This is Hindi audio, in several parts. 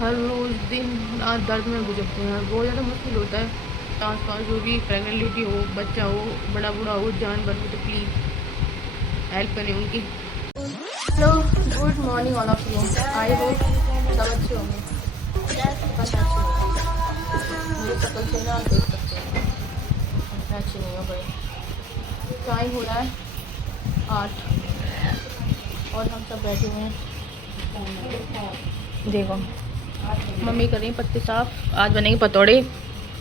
हर रोज़ दिन रात दर्द में गुजरते हैं। बहुत ज़्यादा मुश्किल होता है। आस पास जो भी प्रेगनेंट हो, बच्चा हो, बड़ा बूढ़ा हो, जानवर हो, तो प्लीज़ हेल्प करें उनकी। Hello, good morning all of you. I hope सब अच्छे होंगे। मुझे शकल से ना देख सकते हैं, मैं अच्छी नहीं हो गई। टाइम हो रहा है 8 और हम सब बैठे हुए हैं। देखो मम्मी कर रही हैं पत्ते साफ। आज बनेंगे पतौड़े।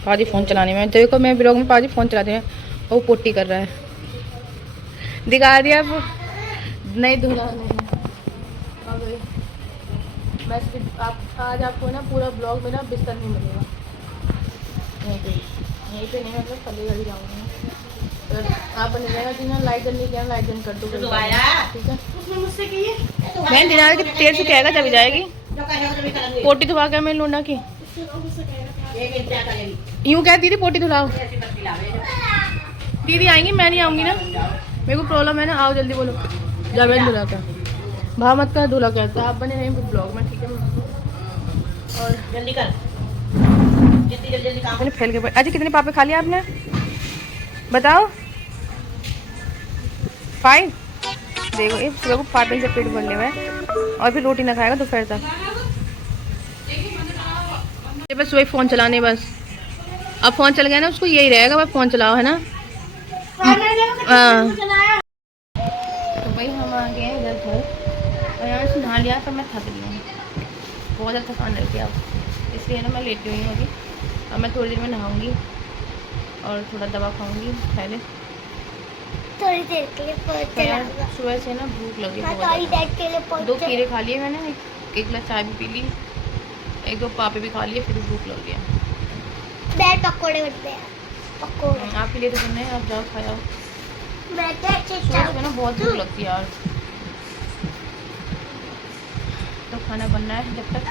पाजी फ़ोन चलाने में, देखो मैं ब्लॉग में पाजी फ़ोन चलाते हैं और वो पोटी कर रहा है। दिखा दिया अब नहीं धुला नहीं। अब मैं सिर्फ आप आज आपको ना पूरा ब्लॉग में ना बिस्तर नहीं मिलेगा। यहीं पे नहीं, मतलब पल्ले गली जाऊँगी। तो आप बने रहेगा कि ना लाइट जल्दी क्या लाइट जन कर दो, ठीक है। मैं दिना के तेल से कहेगा जब जाएगी पोटी धुआ के मैं लूना की यूँ कह दीदी पोटी धुलाओ। दीदी आएंगी, मैं नहीं आऊँगी ना, मेरे को प्रॉब्लम है ना। आओ जल्दी बोलो जब धुला कर भाव मत कर, धुला कहता आप बने नहीं ब्लॉग में, ठीक है। और जल्दी कर, जल्दी काम फैल के। अच्छा कितने पापे खा लिया आपने बताओ? 5। देखो ये सुबह को पापे से पेट भर ले हुआ है और फिर रोटी ना खाएगा दोपहर तक। ये बस वही फ़ोन चलाने बस। अब फ़ोन चल गया ना, उसको यही रहेगा बस फ़ोन चलाओ, है ना। हाँ तो भाई हम आ गए हैं इधर घर और यहाँ से नहा लिया। तो मैं थक रही हूँ, बहुत ज़्यादा थकान लग गया अब, इसलिए ना मैं लेटी हुई हूँ अभी। अब मैं थोड़ी देर में नहाऊंगी और थोड़ा दवा खाऊंगी पहले, थोड़ी देर के लिए। सुबह से ना भूख लगी थोड़ी बहुत देर के लिए ज़्यादा। 2 खीरे खा लिए मैंने, एक गिलास चाय भी पी ली, 1-2 पापे भी खा लिए, फिर भूख लग गया। ब्रेड पकोड़े बनते हैं, पकोड़े आपके लिए तो बनने हैं, आप जाओ खाओ। मैं तो अच्छे सुबह सुबह ना बहुत भूख लगती है यार। तो खाना बनना है जब तक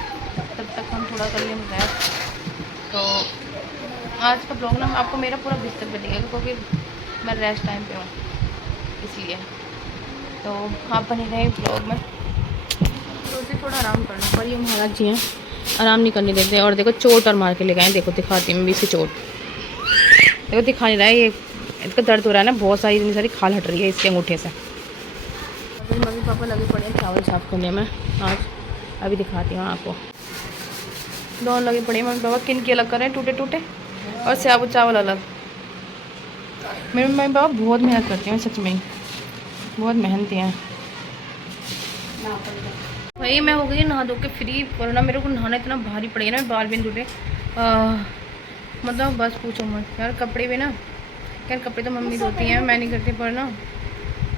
हम थोड़ा कर लें रेस्ट। तो आज का ब्लॉग ना आपको मेरा पूरा बिस्तर पे दिखेगा क्योंकि मैं रेस्ट टाइम पे हूँ इसलिए। तो आप बने रहे ब्लॉग में। तो उसे थोड़ा आराम करना, पर ये महाराज जी हैं आराम नहीं करने देते। और देखो चोट और मार के ले गए, देखो दिखाती हूँ मैं भी इसकी चोट। देखो दिखा नहीं रहा है, ये इसका दर्द हो रहा है ना, बहुत सारी इतनी सारी खाल हट रही है इसके अंगूठे से। मम्मी पापा लगे पड़े हैं चावल साफ़ करने में आज, अभी दिखाती हूँ आपको। दोनों लगे पड़े हैं मम्मी पापा, किन के अलग कर रहे हैं टूटे टूटे और साबुत चावल अलग। मेरे मम्मी पापा बहुत मेहनत करते हैं, सच में ही बहुत मेहनती हैं भाई। मैं हो गई नहा धो के फ्री, वरना मेरे को नहाना इतना भारी पड़ेगा ना, बाल भी टूटे। मतलब बस पूछो मत यार। कपड़े भी ना, यार कपड़े तो मम्मी धोती हैं, मैं नहीं करती, पर ना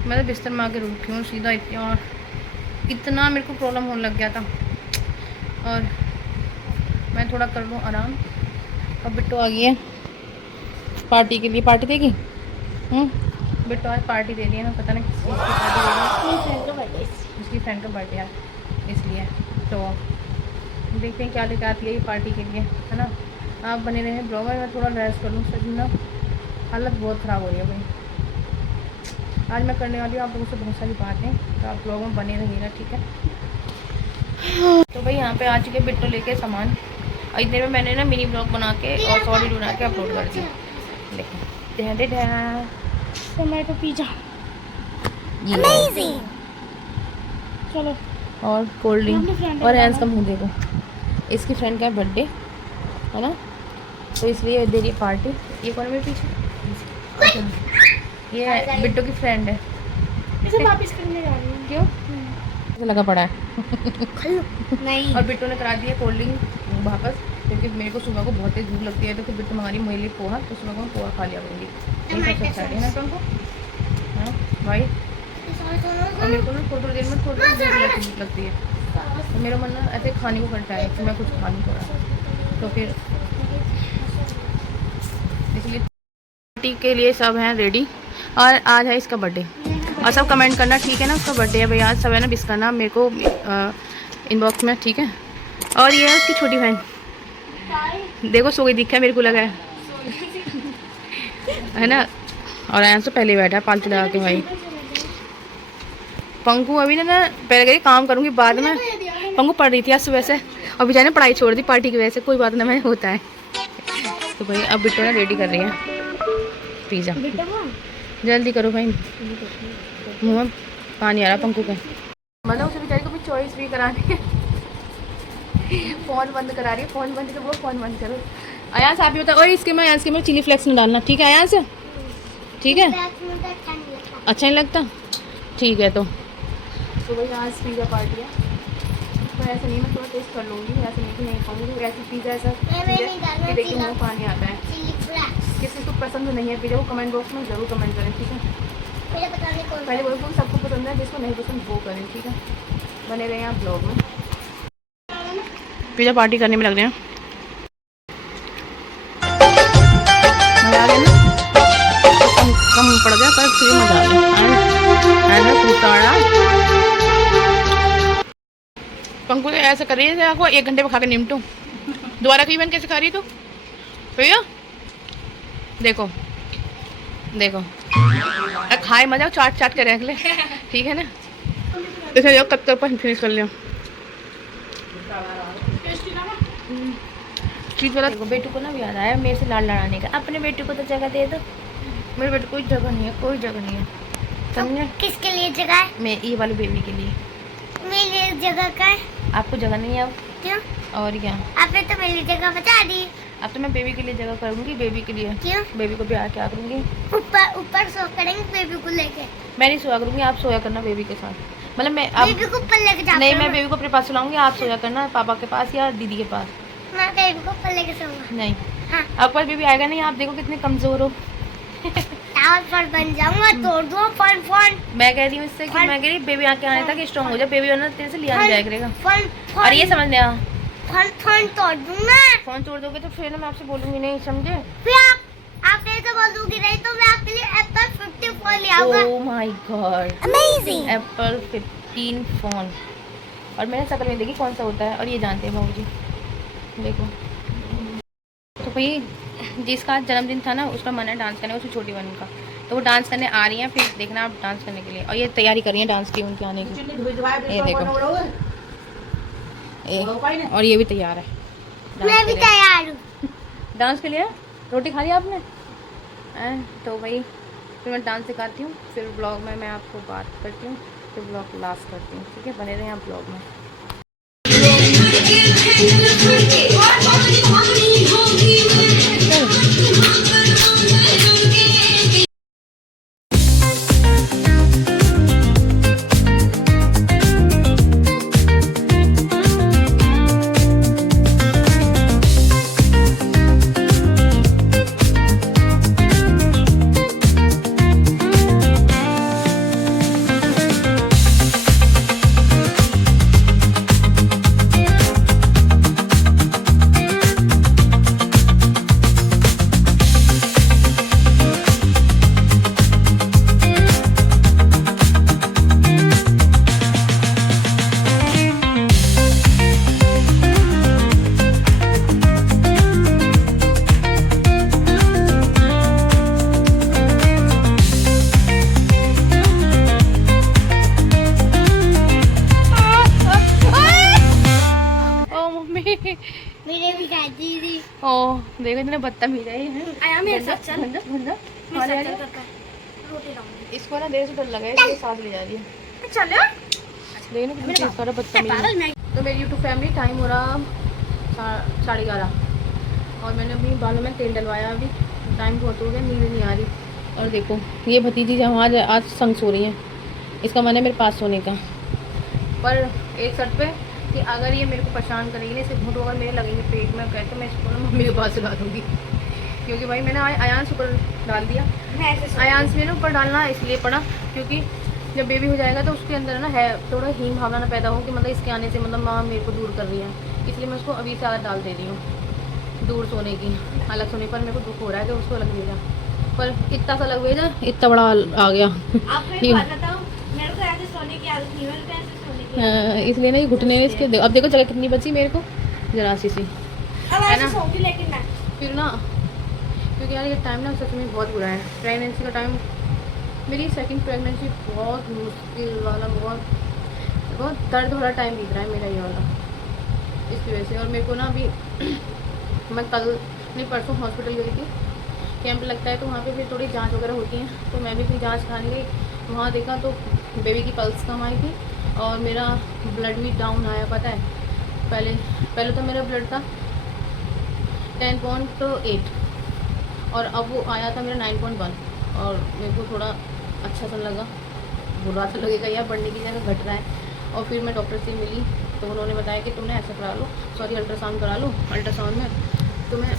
मैं तो बिस्तर में आके रुकी हूँ सीधा। इतना मेरे को प्रॉब्लम होने लग गया था और मैं थोड़ा कर लूँ आराम। अब बिट्टू आ गई है पार्टी के लिए, पार्टी देगी। बिट्टू आज पार्टी दे रही है ना, पता नहीं किस चीज़ की पार्टी दे रही है, उसकी फ्रेंड का बर्थडे है इसलिए। तो देखते हैं क्या लेकर आती है ये पार्टी के लिए, है ना। आप बने रहे ब्लॉग में, मैं थोड़ा रेस्ट कर लूँ, सच में ना हालत बहुत ख़राब हो रही है भाई। आज मैं करने वाली हूँ आप लोगों से बहुत सारी बातें, तो आप ब्लॉग में बने रहिएगा, ठीक है। तो भाई यहाँ पे आ चुके बिट्टू लेके सामान, और इतने में मैंने ना मिनी ब्लॉग बना के और सॉरी बना के अपलोड कर दी। देखो टमाटो पिज़्ज़ा अमेजिंग, चलो। और कोल्ड ड्रिंक और हैंस का मुँह देखो, इसकी फ्रेंड का बर्थडे है ना, तो इसलिए दे रही है पार्टी। ये कौन है मेरे पीछे? अच्छा ये है बिट्टू की फ्रेंड है, इसे वापस करने जा रही हूँ। क्यों? ऐसा लगा पड़ा है नहीं। और बिट्टू ने करा दिया कोल्ड ड्रिंक वापस, क्योंकि मेरे को सुबह को बहुत तेज भूख लगती है, तो फिर बिट्टू मंगा रही मेरे लिए पोहा, तो सुबह को मैं पोहा खा लिया करूँगी। ये सबसे अच्छा है ना तुमको, हाँ भाई। और मेरे को ना थोड़ी देर में थोड़ी भूख लगती है, तो मेरा मन ना ऐसे खाने को करता है कि मैं कुछ खा लूँ थोड़ा, तो फिर इसलिए पार्टी के लिए सब हैं रेडी। और आज है इसका बर्थडे, और सब कमेंट करना, ठीक है ना। उसका बर्थडे है भाई आज, सब है ना विश करना मेरे को इनबॉक्स में, ठीक है। और ये है उसकी छोटी बहन, देखो सो गई, दिखा मेरे को लगा है ना। और यहाँ से पहले बैठा है पालतू लगा के भाई। पंकु अभी ना पहले गई काम करूँगी बाद में, पंकु पढ़ रही थी आज सुबह से, और बेचारे ने पढ़ाई छोड़ दी पार्टी की वजह से, कोई बात ना, मैं होता है। तो भाई अब बिट्टू ना रेडी कर रही है पिज़्ज़ा, जल्दी करो भाई, मुँह में पानी आ रहा पंकु का। मतलब उसे बेचारी को भी चॉइस भी करानी है। फ़ोन बंद करा रही है, फ़ोन बंद करो, वो फ़ोन बंद करो। अयांस आप भी बताओ, और इसके में चिली फ्लेक्स में डालना, ठीक है अयांस? ठीक है, अच्छा नहीं लगता, ठीक है। तो भाई आज पिज़्ज़ा पार्टी है, तो ऐसा नहीं मैं थोड़ा टेस्ट कर लूँगी, ऐसा नहीं कि नहीं खाऊँगी, ऐसे पिज़्ज़ा ऐसा कि देखिए मुँह पानी आता है। किसी को पसंद नहीं है पिज़्ज़ा, वो कमेंट बॉक्स में ज़रूर कमेंट करें, ठीक है? पहले बोलूँ सबको पसंद है, जिसको नहीं पसंद वो करें, ठीक है? बने रहे आप ब्लॉग में। पिज़्ज़ा पार्टी करने में लग रहे हैं, मज़ा आ गया ना? कम पड़ गया पर फिर मज़ा आ गया। पंकु तो ऐसा कर रही है आपको 1 घंटे में खा के निमटूं। दोबारा की कैसे खा रही है तू भैया? देखो देखो, खाए मजा, चाट चाट के रख ले, ठीक है ना? इसे जो कब तक फिनिश कर लिया चीज़ वाला। देखो बेटू को ना भी याद आया मेरे से लाड़ लड़ाने का, अपने बेटू को तो जगह दे दो। मेरे बेटे कोई जगह नहीं है, कोई जगह नहीं है, समझे? किसके लिए जगह है? मैं ये वाली बेबी के लिए। मेरी जगह का है? आपको जगह नहीं है अब? क्यों? और क्या, आपने तो मेरी जगह बता दी। अब तो मैं बेबी के लिए जगह करूँगी, बेबी के लिए। क्यों? बेबी को ब्याह क्या करूँगी? ऊपर सो करेंगे बेबी को लेके। मैं नहीं सोया करूँगी, आप सोया करना बेबी के साथ। मतलब मैं अब बेबी को ऊपर लेके जाऊंगा। नहीं, मैं बेबी को अपने पास सुलाऊंगी, आप सोया करना पापा के पास या दीदी के पास। मैं बेबी को ऊपर लेके सोऊंगा। नहीं, हाँ। आपके पास बेबी आएगा नहीं, आप देखो कितने कमजोर हो। टावर पर बन जाऊंगा, तोड़ दो फोन। मैं कह रही हूँ इससे कि मैं कह रही बेबी आके आने तक स्ट्रॉन्ग हो जाए, बेबी वरना तेरे से लिया नहीं जाया करेगा। और ये समझ लिया, फोन तोड़ दूंगा। फोन तोड़ दोगे तो फिर ना मैं आपसे बोलूंगी नहीं, समझे? फिर आप मेरे से बोलूंगी नहीं तो मैं आपके लिए एप्पल 15 फोन ले आऊंगा। Oh my God, amazing. Apple 15 phone. और मैंने शक्ल में देखी कौन सा होता है, और ये जानते हैं बाबूजी। देखो तो भाई जिसका आज जन्मदिन था ना, उसका मन है डांस करने, उसकी छोटी बहन का, तो वो डांस करने आ रही हैं, फिर देखना आप डांस करने के लिए। और ये तैयारी कर रही है डांस की, उनके आने की। ये देखो और ये भी तैयार है, मैं भी तैयार हूँ डांस के लिए। रोटी खा ली आपने? तो भाई फिर मैं डांस सिखाती हूँ, फिर ब्लॉग में मैं आपको बात करती हूँ, फिर ब्लॉग लास्ट करती हूँ, ठीक है? बने रहे आप ब्लॉग में। मेरे भी खाती थी। ओह देखो इतने बदतमीज है। आया मेरे साथ चल। रोटी लाऊंगी। इसको ना देर से डर लगा है, इसलिए सांस ले जा रही है। चलो देखो कितनी चीज़ कर रहा बदतमीज। तो मेरी यूट्यूब फैमिली टाइम हो रहा 11:30 और मैंने अपनी बालों में तेल डलवाया, अभी टाइम बहुत हो गया, नींद नहीं आ रही। और देखो ये भतीजी जहाँ आज संग सो रही है, इसका मन है मेरे पास सोने का, पर एक शर्त पे कि अगर ये मेरे को परेशान करेगी ना, इसे घूंट अगर मेरे लगेंगे पेट में कहते मैं इसको ना मम्मी के पास सुला दूँगी, क्योंकि भाई मैंने आयांस ऊपर डाल दिया। आयांस में ना ऊपर डालना इसलिए पड़ा क्योंकि जब बेबी हो जाएगा तो उसके अंदर ना है थोड़ा हीन भावना ना पैदा हो कि मतलब इसके आने से मतलब माँ मेरे को दूर कर रही है, इसलिए मैं उसको अभी से आदत डाल दे रही हूँ दूर सोने की। अलग सोने पर मेरे को दुख हो रहा है कि उसको अलग भेजा, पर इतना सा अलग भेजा, इतना बड़ा आ गया। इसलिए ना ये घुटने इसके अब देखो जगह कितनी बची मेरे को, जरा सी है ना। फिर ना क्योंकि यार ये टाइम ना सच में बहुत बुरा है, प्रेगनेंसी का टाइम। मेरी सेकंड प्रेगनेंसी बहुत मुश्किल वाला, बहुत दर्द वाला टाइम बीत रहा है मेरा ये वाला। इसकी वजह से। और मेरे को ना अभी मैं कल नहीं परसों हॉस्पिटल गई थी, कैंप लगता है तो वहाँ पे फिर थोड़ी जांच वगैरह होती हैं, तो मैं भी फिर जांच कराने गई। वहाँ देखा तो बेबी की पल्स कम आई थी और मेरा ब्लड भी डाउन आया। पता है पहले तो मेरा ब्लड था 10.8 और अब वो आया था मेरा 9.1 और मेरे को थोड़ा अच्छा सा लगा, बुरा सा लगेगा यार, बढ़ने की जगह घट रहा है। और फिर मैं डॉक्टर से मिली तो उन्होंने बताया कि तुमने ऐसा करा लो, अल्ट्रासाउंड करा लो, अल्ट्रासाउंड में तुम्हें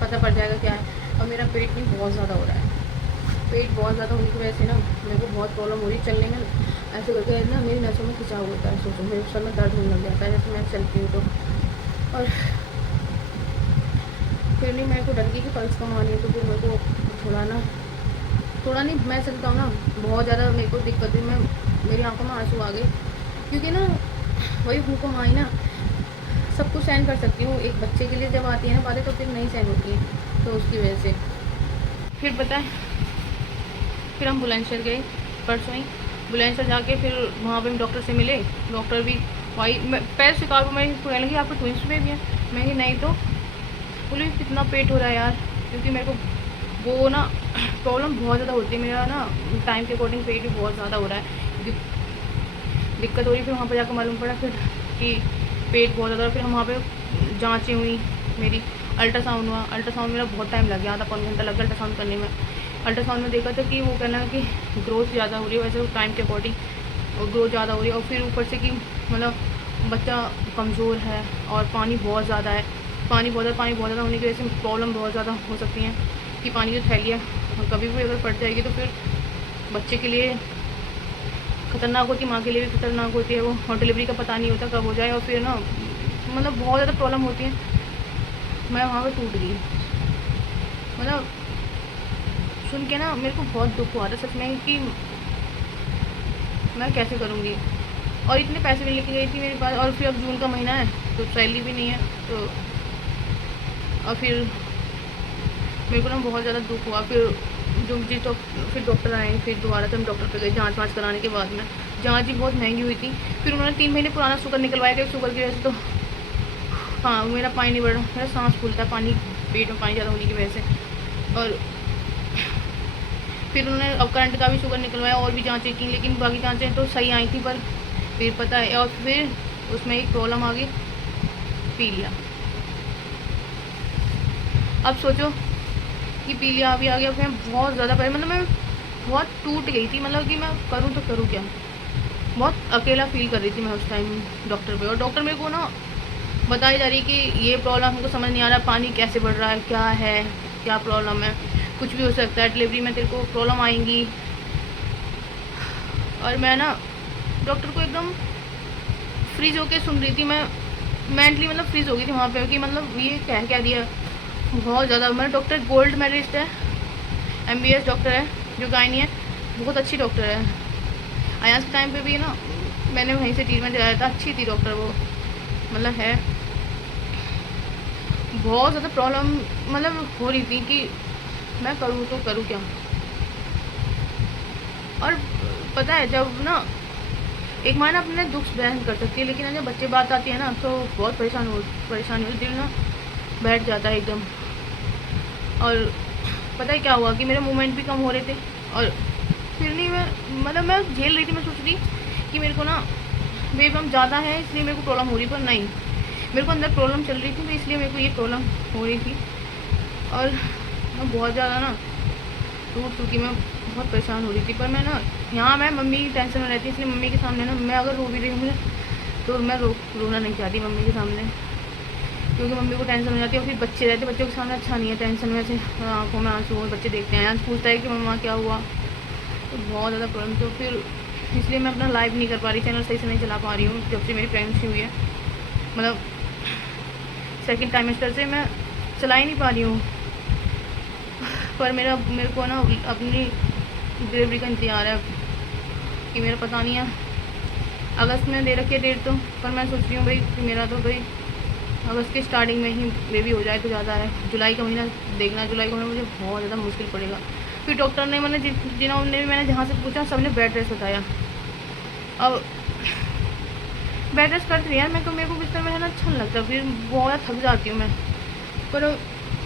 पता पड़ जाएगा क्या है। और मेरा पेट भी बहुत ज़्यादा हो रहा है, पेट बहुत ज़्यादा होने की वजह से ना मेरे को बहुत प्रॉब्लम हो रही है चलने में। ऐसे करके ना मेरी नसों में खिंचाव होता है, सोचो मेरे सर में दर्द होने लग जाता है जैसे मैं चलती हूँ तो। और फिर नहीं मेरे को डर गई कि पल्स कम आनी है, तो फिर मेरे को थोड़ा नहीं मैं सकता हूँ ना, बहुत ज़्यादा मेरे को दिक्कत हुई। मेरी आंखों में आंसू आ गए क्योंकि ना वही हुक्म आई ना, सब कुछ सहन कर सकती हूँ, एक बच्चे के लिए जब आती है ना बातें तो फिर नहीं सहन होती है, तो उसकी वजह से फिर पता है फिर हम बुलंदशहर गए परसों ही। बुलंदशहर जाके फिर वहाँ पे हम डॉक्टर से मिले। डॉक्टर भी वही पैर शिकार को मैं कहने लगी आपको ट्विंस में भी है, मैं ही नहीं तो बोले कितना पेट हो रहा है यार, क्योंकि मेरे को वो ना प्रॉब्लम बहुत ज़्यादा होती है, मेरा ना टाइम के अकॉर्डिंग पेट भी बहुत ज़्यादा हो रहा है, क्योंकि दिक्कत हो रही। फिर वहाँ पर जाकर मालूम पड़ा फिर कि पेट बहुत ज़्यादा। फिर हम वहाँ पे जाँचें हुई, मेरी अल्ट्रासाउंड हुआ, अल्ट्रासाउंड मेरा बहुत टाइम लग गया, आधा पौन घंटा लग गया अल्ट्रासाउंड करने में। अल्ट्रासाउंड में देखा था कि वो कहना कि ग्रोथ ज़्यादा हो रही है, वैसे टाइम के अकॉर्डिंग और ग्रोथ ज़्यादा हो रही है। और फिर ऊपर से कि मतलब बच्चा कमज़ोर है और पानी बहुत ज़्यादा है, पानी बहुत ज़्यादा होने की वजह से प्रॉब्लम बहुत ज़्यादा हो सकती है कि पानी जो थैली है कभी भी अगर फट जाएगी तो फिर बच्चे के लिए खतरनाक होती है, माँ के लिए भी खतरनाक होती है वो, और डिलीवरी का पता नहीं होता कब हो जाए। और फिर ना मतलब बहुत ज़्यादा प्रॉब्लम होती है। मैं वहाँ पे टूट गई, मतलब सुन के ना मेरे को बहुत दुख हुआ था सच में कि मैं कैसे करूँगी। और इतने पैसे भी लेके गई थी मेरे पास, और फिर अब जून का महीना है तो सैलरी भी नहीं है, तो और फिर मेरे को ना बहुत ज़्यादा दुख हुआ। फिर तो फिर डॉक्टर आए, फिर दोबारा से हम डॉक्टर पे गए जाँच वाँच कराने के बाद में। जाँच ही बहुत महंगी हुई थी। फिर उन्होंने 3 महीने पुराना शुगर निकलवाया था, शुगर की वजह से तो हाँ मेरा पानी नहीं बढ़ रहा, मेरा सांस फूलता है पानी, पेट में पानी ज़्यादा होने की वजह से। और फिर उन्होंने अब करंट का भी शुगर निकलवाया और भी जाँचें की, लेकिन बाकी जाँचें तो सही आई थी, पर फिर पता है और फिर उसमें एक प्रॉब्लम आ गई, पीलिया। अब सोचो कि पीलिया भी आ गया। फिर बहुत ज़्यादा मतलब मैं बहुत टूट गई थी, मतलब कि मैं करूँ तो करूँ क्या, बहुत अकेला फील कर रही थी मैं उस टाइम डॉक्टर पे। और डॉक्टर मेरे को ना बताई जा रही कि ये प्रॉब्लम हमको समझ नहीं आ रहा, पानी कैसे बढ़ रहा है, क्या है, क्या प्रॉब्लम है, कुछ भी हो सकता है, डिलीवरी में तेरे को प्रॉब्लम आएंगी। और मैं ना डॉक्टर को एकदम फ्रीज होके सुन रही थी, मैं मेंटली मतलब फ्रीज हो गई थी वहाँ पे कि मतलब ये क्या दिया बहुत ज़्यादा। मेरा डॉक्टर गोल्ड मेडलिस्ट है, MBS डॉक्टर है जो गायनी है, बहुत अच्छी डॉक्टर है। आयास के टाइम पे भी ना मैंने वहीं से ट्रीटमेंट कराया था, अच्छी थी डॉक्टर वो, मतलब है। बहुत ज़्यादा प्रॉब्लम मतलब हो रही थी कि मैं करूँ तो करूँ क्या। और पता है जब ना एक माँ ना अपने दुख बयान कर सकती है, लेकिन जब बच्चे बात आती है ना तो बहुत परेशानी होती, दिल ना बैठ जाता है एकदम। और पता है क्या हुआ कि मेरे मूवमेंट भी कम हो रहे थे, और फिर नहीं मैं मतलब मैं झेल रही थी, मैं सोच रही कि मेरे को ना वेव हम ज़्यादा है इसलिए मेरे को प्रॉब्लम हो रही, पर नहीं, मेरे को अंदर प्रॉब्लम चल रही थी तो इसलिए मेरे को ये प्रॉब्लम हो रही थी। और मैं बहुत ज़्यादा ना टूट चुकी, मैं बहुत परेशान हो रही थी। पर मैं ना यहाँ मैं मम्मी की टेंशन में रहती, इसलिए मम्मी के सामने ना मैं अगर रो भी रही हूँ तो मैं रोना नहीं चाहती मम्मी के सामने, क्योंकि मम्मी को टेंशन हो जाती है। और फिर बच्चे रहते, बच्चों के सामने अच्छा नहीं है टेंशन में, से आँखों में आंसू हो, बच्चे देखते हैं, आज पूछता है कि मम्मा क्या हुआ, तो बहुत ज़्यादा प्रॉब्लम। तो फिर इसलिए मैं अपना लाइव नहीं कर पा रही, चैनल सही से नहीं चला पा रही हूँ जब से मेरी प्रेगनेंसी हुई है, मतलब सेकंड टाइमेस्टर से मैं चला ही नहीं पा रही हूँ। पर मेरे को ना अपनी डिलीवरी का इंतज़ार है कि मेरा पता नहीं है, अगस्त में दे रखी है डेट तो, पर मैं सोच रही हूँ भाई कि मेरा तो भाई अगस्त के स्टार्टिंग में ही बेबी हो जाए तो ज़्यादा है। जुलाई का महीना देखना, जुलाई का महीना मुझे बहुत ज़्यादा मुश्किल पड़ेगा। फिर डॉक्टर ने जिन्होंने भी मैंने जहाँ से पूछा सबने बेड रेस्ट बताया। अब बेड रेस्ट करती हूँ यार, मेरे को बिस्तर में रहना अच्छा नहीं लगता, फिर बहुत थक जाती हूँ मैं। पर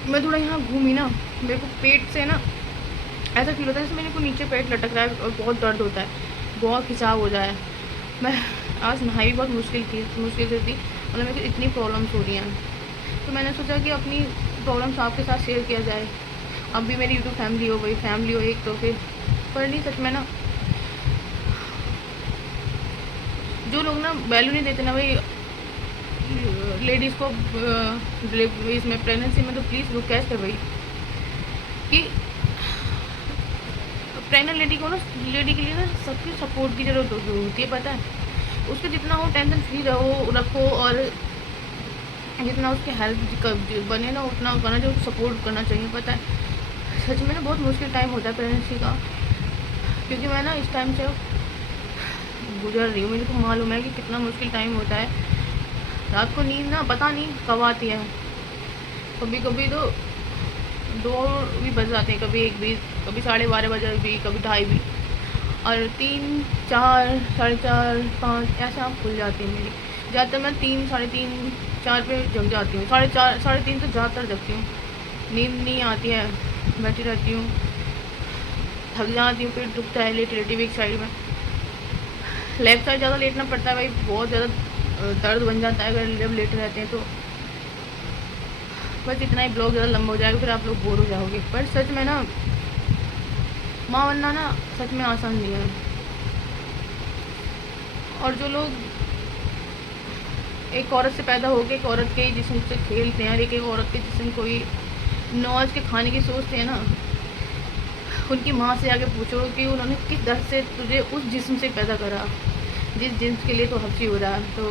मैं थोड़ा यहाँ घूमी ना, मेरे को पेट से ना ऐसा फील होता है जैसे मेरे को नीचे पेट लटक रहा है और बहुत दर्द होता है, बहुत खिंचाव हो जाए। मैं आज नहाई भी बहुत मुश्किल से थी, मतलब मेरे को इतनी प्रॉब्लम्स हो रही हैं। तो मैंने सोचा कि अपनी प्रॉब्लम्स आपके साथ शेयर किया जाए। अब भी मेरी यूट्यूब फैमिली हो गई, फैमिली हो एक, तो फिर पर नहीं, सच में ना जो लोग ना वैल्यू नहीं देते ना भाई लेडीज़ को डिलीवरी इसमें प्रेगनेंसी में, तो प्लीज़ रिक्वेस्ट है भाई कि प्रेगनेंट लेडी को ना, लेडी के लिए ना सबकी सपोर्ट की ज़रूरत होती है, पता है। उसको जितना हो टेंशन फ्री रखो, और जितना उसके हेल्प बने ना उतना करना चाहिए, सपोर्ट करना चाहिए, पता है। सच में ना बहुत मुश्किल टाइम होता है प्रेगनेंसी का, क्योंकि मैं ना इस टाइम से गुजर रही हूँ, मेरे को मालूम है कि कितना मुश्किल टाइम होता है। रात को नींद ना पता नहीं कब आती है, कभी कभी तो 2 भी बज जाते हैं, कभी 1 भी, कभी 12:30 बजे भी, कभी 2:30 भी, और 3, 4, 4:30, 5 ऐसे आँख खुल जाती है मेरी। ज़्यादातर मैं 3, 3:30, 4 पे जग जाती हूँ, 4:30, 3:30 तो ज़्यादातर जगती हूँ। नींद नहीं आती है, बैठी रहती हूँ, थक जाती हूँ, पेट दुखता है, लेटी एक साइड में, लेफ्ट साइड ज़्यादा लेटना पड़ता है भाई, बहुत ज़्यादा दर्द बन जाता है अगर जब लेटे रहते हैं तो। बस इतना ही, ब्लॉग ज़्यादा लंबा हो जाएगा, फिर आप लोग बोर हो जाओगे। पर सच में ना माँ बनना ना सच में आसान नहीं है, और जो लोग एक औरत से पैदा होकर एक औरत के जिस्म से खेलते हैं और एक औरत के जिस्म को ही नौज के खाने की सोचते हैं ना, उनकी माँ से आके पूछो कि उन्होंने किस दर्द से तुझे उस जिस्म से पैदा करा जिस जिन्स के लिए तो हफ्सी हो रहा है। तो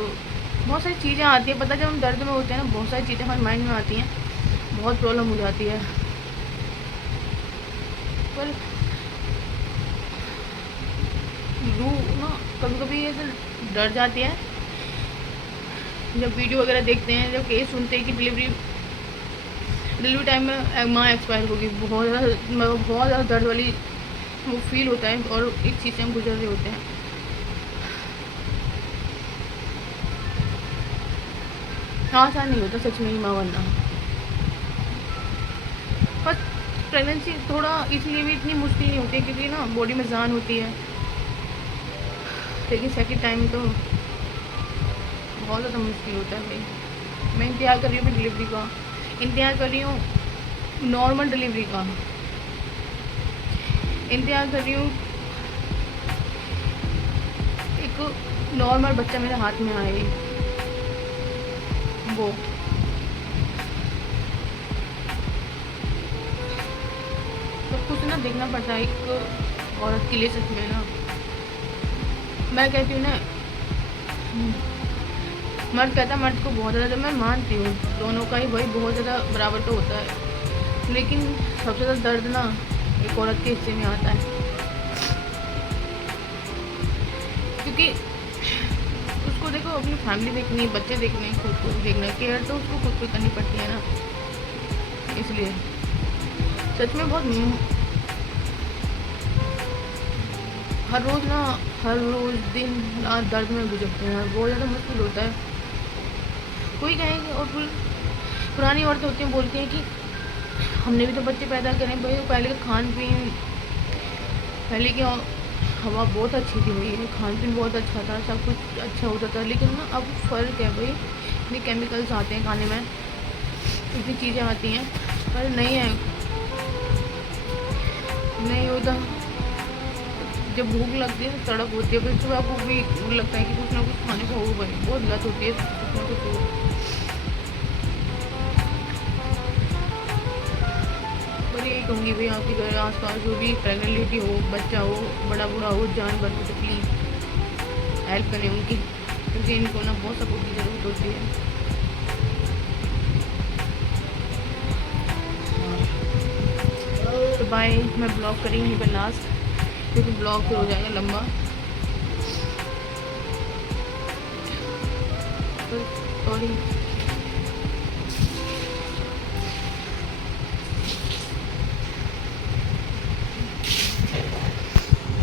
बहुत सारी चीज़ें आती हैं, पता जब हम दर्द में होते हैं ना, बहुत सारी चीज़ें हमारे माइंड में आती हैं, बहुत प्रॉब्लम हो जाती है। पर रूह ना कभी कभी ऐसे डर जाती है जब वीडियो वगैरह देखते हैं, जब केस सुनते हैं कि डिलीवरी टाइम में माँ एक्सपायर होगी, बहुत ज़्यादा दर्द वाली वो फील होता है, और एक चीज़ से हम गुजर रहे होते हैं। आसान नहीं होता सच में ही माँ बनना। पर प्रेगनेंसी थोड़ा इसलिए भी इतनी मुश्किल नहीं होती है क्योंकि ना बॉडी में जान होती है, लेकिन सेकंड टाइम तो बहुत ज़्यादा मुश्किल होता है भाई। मैं इंतज़ार कर रही हूँ डिलीवरी का, इंतज़ार कर रही हूँ नॉर्मल डिलीवरी का, इंतज़ार कर रही हूँ एक नॉर्मल बच्चा मेरे हाथ में आए। वो सब कुछ ना देखना पड़ता है एक औरत के लिए, सच में ना मैं कहती हूँ ना, मर्द कहता है मर्द को बहुत ज़्यादा, जब मैं मानती हूँ दोनों का ही भाई बहुत ज़्यादा बराबर तो होता है, लेकिन सबसे ज़्यादा दर्द ना एक औरत के हिस्से में आता है, क्योंकि उसको देखो अपनी फैमिली देखनी, बच्चे देखने, खुद को देखना, केयर तो उसको खुद को करनी पड़ती है ना। इसलिए सच में बहुत हर रोज़ दिन रात दर्द में गुजरते हैं, बहुत ज़्यादा मुश्किल होता है। कोई कहेंगे, और पुरानी औरतें होती हैं बोलती हैं कि हमने भी तो बच्चे पैदा करें भाई, पहले का खान पीन, पहले की हवा बहुत अच्छी थी भाई, खान पीन बहुत अच्छा था, सब कुछ अच्छा होता था, लेकिन ना अब फ़र्क है भाई, इतने केमिकल्स आते हैं खाने में, इतनी चीज़ें आती हैं, पर नहीं है, नहीं होता। जब भूख लगती है तो तड़प होती है, फिर सुबह भूख भी लगता है कि कुछ ना कुछ खाने को हो भाई, बहुत लत होती है कुछ ना कुछ हो। पर यही कहूँगी भाई, आपके घर आस पास जो भी प्रेगनेंट लेडी हो, बच्चा हो, बड़ा बूढ़ा हो, जानवर हो, तो प्लीज़ हेल्प करें उनकी, क्योंकि इनको ना बहुत सपोर्ट की ज़रूरत होती है। तो बाय, मैं ब्लॉग करी यहीं पर लास्ट, क्योंकि ब्लॉग फिर हो जाएगा लंबा। सॉरी।